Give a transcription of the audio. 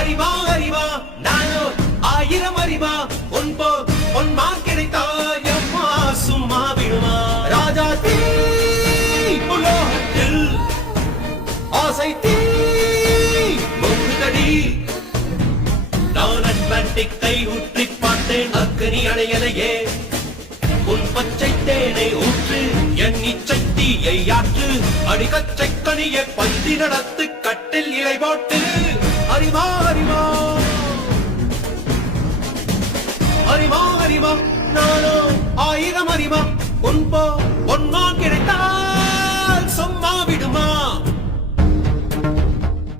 அறிவா அறிவா நானோ ஆயிரம் அறிவா பொன்மா கிடைத்தாயம்மா சும்மா விடுமா ராஜா தீ உலோகத்தில் ஆசை தீ பொங்குதடி நான் அட்லாண்டிக்கை ஊற்றி பார்த்தேன் அக்கனி அணையலையே உன் பச்சை தேனை ஊற்று என் இச்சை தீயை ஆற்று அடிகச்சை கனிய பந்தி நடத்து கட்டில் இலை போட்டு அறிவா அறிவா அறிவா அறிவா நானோ ஆயிரம் அறிவா பொன்மா கிடைத்தா